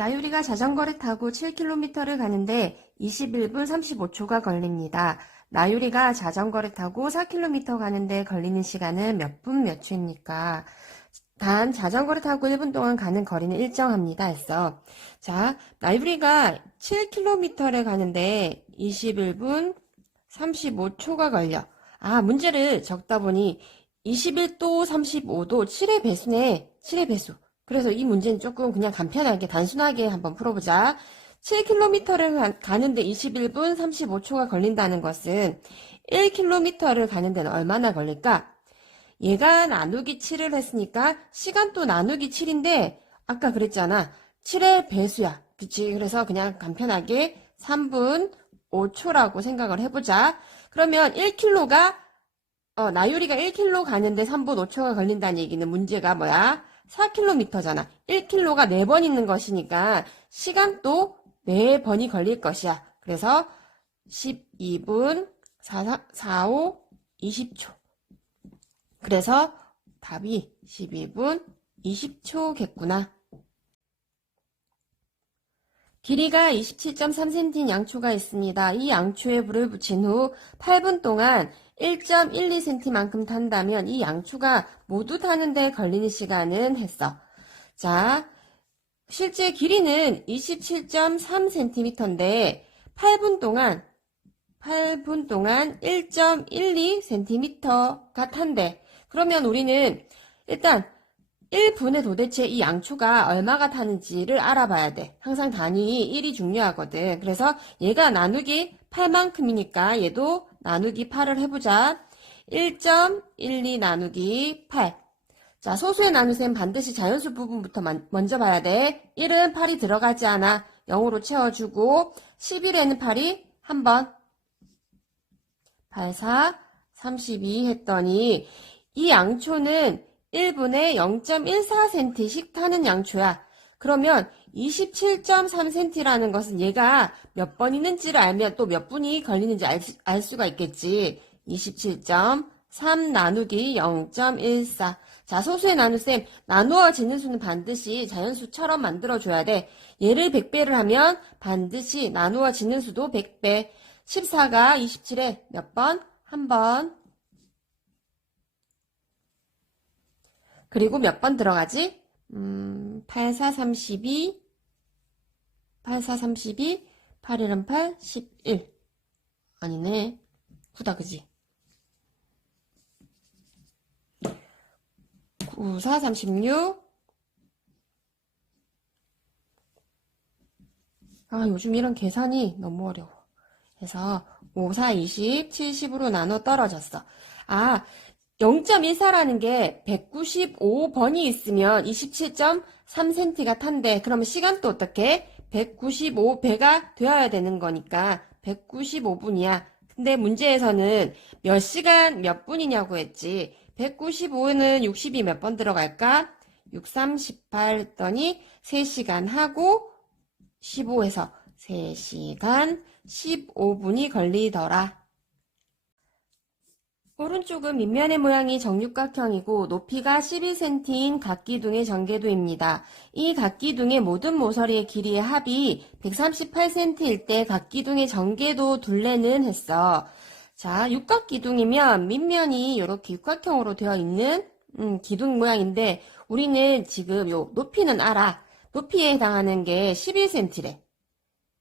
나유리가 자전거를 타고 7km를 가는데 21분 35초가 걸립니다. 나유리가 자전거를 타고 4km 가는데 걸리는 시간은 몇 분 몇 초입니까? 단 자전거를 타고 1분 동안 가는 거리는 일정합니다 했어. 자, 나유리가 7km를 가는데 21분 35초가 걸려. 아, 문제를 적다 보니 21도 35도 7의 배수네. 7의 배수. 그래서 이 문제는 조금 그냥 간편하게 단순하게 한번 풀어보자. 7km를 가는데 21분 35초가 걸린다는 것은 1km를 가는 데는 얼마나 걸릴까? 얘가 나누기 7을 했으니까 시간도 나누기 7인데 아까 그랬잖아. 7의 배수야. 그치? 그래서 그냥 간편하게 3분 5초라고 생각을 해보자. 그러면 1km가 나유리가 1km 가는데 3분 5초가 걸린다는 얘기는 문제가 뭐야? 4km잖아. 1km가 4번 있는 것이니까 시간도 4번이 걸릴 것이야. 그래서 12분 45, 20초. 그래서 답이 12분 20초겠구나. 길이가 27.3cm인 양초가 있습니다. 이 양초에 불을 붙인 후 8분 동안 1.12cm만큼 탄다면 이 양초가 모두 타는데 걸리는 시간은 했어. 자, 실제 길이는 27.3cm인데 8분 동안 1.12cm가 탄대. 그러면 우리는 일단 1분에 도대체 이 양초가 얼마가 타는지를 알아봐야 돼. 항상 단위 1이 중요하거든. 그래서 얘가 나누기 8만큼이니까 얘도 나누기 8을 해보자. 1.12 나누기 8. 자, 소수의 나눗셈 반드시 자연수 부분부터 먼저 봐야 돼. 1은 8이 들어가지 않아. 0으로 채워주고 11에는 8이 한 번. 8, 4, 32 했더니 이 양초는 1분에 0.14cm씩 타는 양초야. 그러면 27.3cm라는 것은 얘가 몇 번 있는지를 알면 또 몇 분이 걸리는지 알 수가 있겠지. 27.3 나누기 0.14. 자, 소수의 나눗셈 나누어지는 수는 반드시 자연수처럼 만들어줘야 돼. 얘를 100배를 하면 반드시 나누어지는 수도 100배. 14가 27에 몇 번? 한 번. 그리고 몇 번 들어가지? 8, 4, 32, 8, 4, 32, 8, 1은 8, 11. 아니네. 9다, 그지? 9, 4, 36. 아, 요즘 이런 계산이 너무 어려워. 그래서 5, 4, 20, 70으로 나눠 떨어졌어. 아, 0.14라는 게 195번이 있으면 27.3cm가 탄대. 그러면 시간도 어떻게? 195배가 되어야 되는 거니까 195분이야. 근데 문제에서는 몇 시간 몇 분이냐고 했지. 195는 60이 몇 번 들어갈까? 6, 3, 18 했더니 3시간 하고 15에서 3시간 15분이 걸리더라. 오른쪽은 밑면의 모양이 정육각형이고 높이가 11cm인 각기둥의 전개도입니다. 이 각기둥의 모든 모서리의 길이의 합이 138cm일 때 각기둥의 전개도 둘레는 했어. 자, 육각기둥이면 밑면이 이렇게 육각형으로 되어 있는 기둥 모양인데 우리는 지금 요 높이는 알아. 높이에 해당하는 게 11cm래.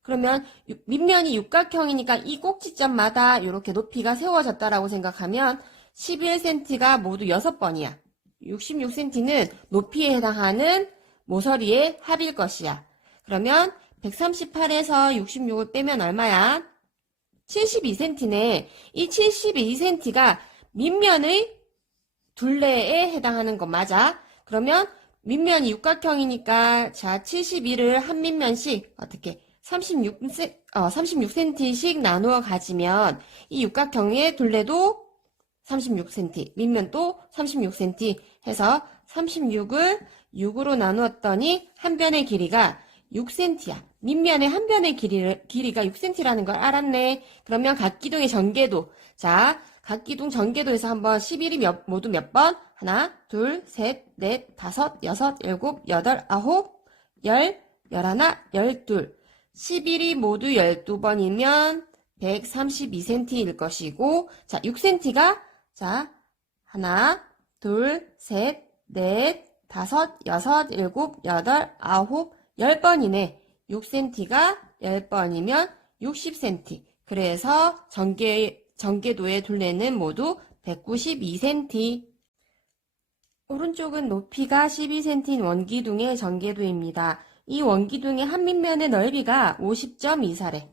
그러면 밑면이 육각형이니까 이 꼭지점마다 이렇게 높이가 세워졌다라고 생각하면 11cm가 모두 6번이야. 66cm는 높이에 해당하는 모서리의 합일 것이야. 그러면 138에서 66을 빼면 얼마야? 72cm네. 이 72cm가 밑면의 둘레에 해당하는 거 맞아? 그러면 밑면이 육각형이니까 자 72를 한 밑면씩 어떻게 36cm씩 나누어 가지면 이 육각형의 둘레도 36cm, 밑면도 36cm 해서 36을 6으로 나누었더니 한 변의 길이가 6cm야. 밑면의 한 변의 길이가 6cm라는 걸 알았네. 그러면 각기둥의 전개도. 자, 각기둥 전개도에서 한번 11이 모두 몇 번? 하나, 둘, 셋, 넷, 다섯, 여섯, 일곱, 여덟, 아홉, 열, 11, 11이 모두 12번이면 132cm일 것이고, 자, 6cm가, 자, 하나, 둘, 셋, 넷, 다섯, 여섯, 일곱, 여덟, 아홉, 10번이네. 6cm가 10번이면 60cm. 그래서 전개도의 둘레는 모두 192cm. 오른쪽은 높이가 12cm인 원기둥의 전개도입니다. 이 원기둥의 한 밑면의 넓이가 50.24래.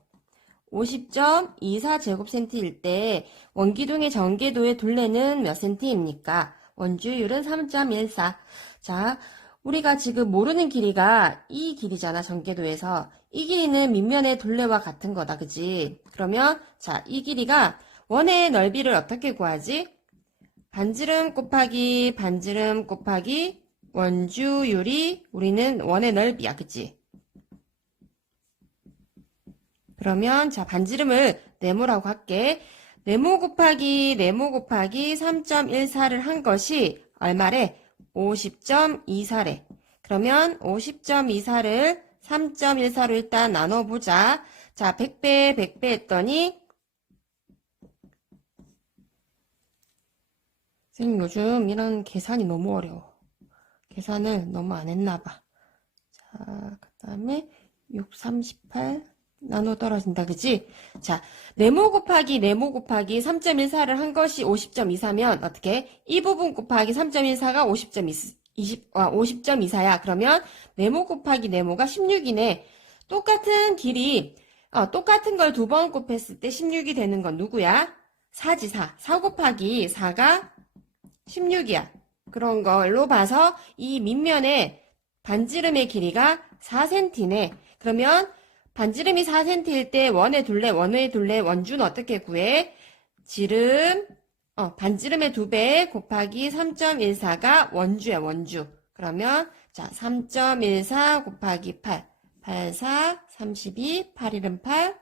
50.24제곱센티일 때 원기둥의 전개도의 둘레는 몇 센티입니까? 원주율은 3.14. 자, 우리가 지금 모르는 길이가 이 길이잖아, 전개도에서. 이 길이는 밑면의 둘레와 같은 거다, 그지? 그러면, 자, 이 길이가 원의 넓이를 어떻게 구하지? 반지름 곱하기 원주율이 우리는 원의 넓이야, 그치? 그러면, 자, 반지름을 네모라고 할게. 네모 곱하기 3.14를 한 것이 얼마래? 50.24래. 그러면 50.24를 3.14로 일단 나눠보자. 자, 100배 했더니 선생님 요즘 이런 계산이 너무 어려워. 계산을 너무 안 했나 봐. 자, 그 다음에 6, 38 나눠 떨어진다, 그지? 자, 네모 곱하기 3.14를 한 것이 50.24면 어떻게? 이 부분 곱하기 3.14가 50.24야. 그러면 네모 곱하기 네모가 16이네. 똑같은 길이, 똑같은 걸 두 번 곱했을 때 16이 되는 건 누구야? 4지, 4. 4 곱하기 4가 16이야. 그런 걸로 봐서 이 밑면의 반지름의 길이가 4cm네. 그러면 반지름이 4cm일 때 원의 둘레, 원주는 어떻게 구해? 반지름의 2배 곱하기 3.14가 원주야, 원주. 그러면, 자, 3.14 곱하기 8. 8, 4, 32, 8, 1은 8.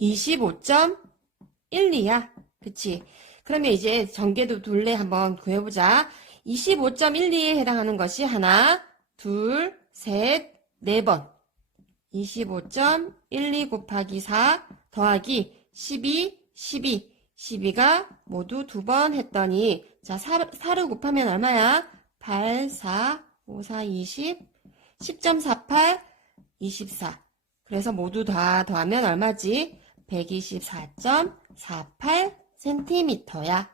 25.12야. 그치? 그러면 이제 전개도 둘레 한번 구해보자. 25.12에 해당하는 것이 하나, 둘, 셋, 4번. 25.12 곱하기 4 더하기 12가 모두 2번 했더니, 자, 4를 곱하면 얼마야? 8, 4, 5, 4, 20, 10.48, 24. 그래서 모두 다 더하면 얼마지? 124.48cm야.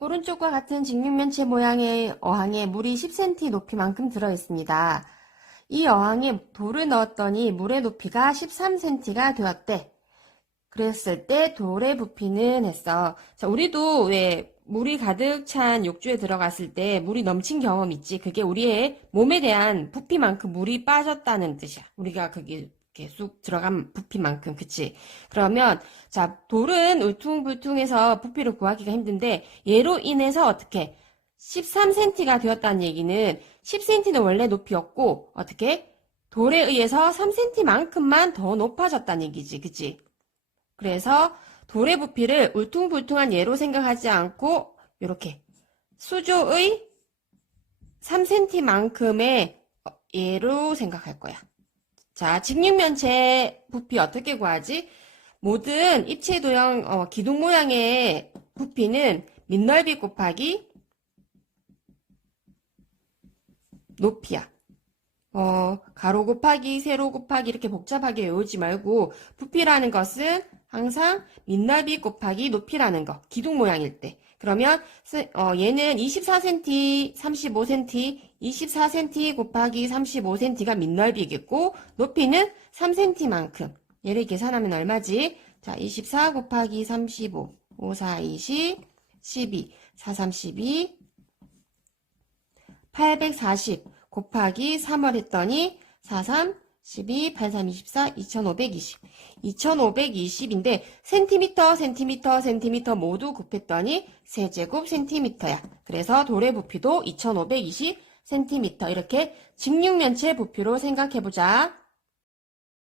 오른쪽과 같은 직육면체 모양의 어항에 물이 10cm 높이만큼 들어있습니다. 이 어항에 돌을 넣었더니 물의 높이가 13cm가 되었대. 그랬을 때 돌의 부피는 했어. 자, 우리도 왜 물이 가득 찬 욕조에 들어갔을 때 물이 넘친 경험 있지? 그게 우리의 몸에 대한 부피만큼 물이 빠졌다는 뜻이야. 우리가 그게 이렇게 쑥 들어간 부피만큼, 그치? 그러면, 자, 돌은 울퉁불퉁해서 부피를 구하기가 힘든데, 얘로 인해서 어떻게? 13cm가 되었다는 얘기는 10cm는 원래 높이였고, 어떻게? 돌에 의해서 3cm만큼만 더 높아졌다는 얘기지, 그치? 그래서 돌의 부피를 울퉁불퉁한 얘로 생각하지 않고, 이렇게 수조의 3cm만큼의 얘로 생각할 거야. 자, 직육면체 부피 어떻게 구하지? 모든 입체도형 기둥 모양의 부피는 밑넓이 곱하기 높이야. 가로 곱하기 세로 곱하기 이렇게 복잡하게 외우지 말고 부피라는 것은 항상 밑넓이 곱하기 높이라는 거. 기둥 모양일 때. 그러면 얘는 24cm, 35cm, 24cm 곱하기 35cm가 밑넓이겠고 높이는 3cm만큼. 얘를 계산하면 얼마지? 자, 24 곱하기 35, 5, 4, 20, 12, 4, 3, 12, 840 곱하기 3을 했더니 4, 3, 12, 8, 3, 24, 2520. 2520인데 센티미터 모두 곱했더니 세제곱 센티미터야. 그래서 돌의 부피도 2520cm. 이렇게 직육면체 부피로 생각해보자.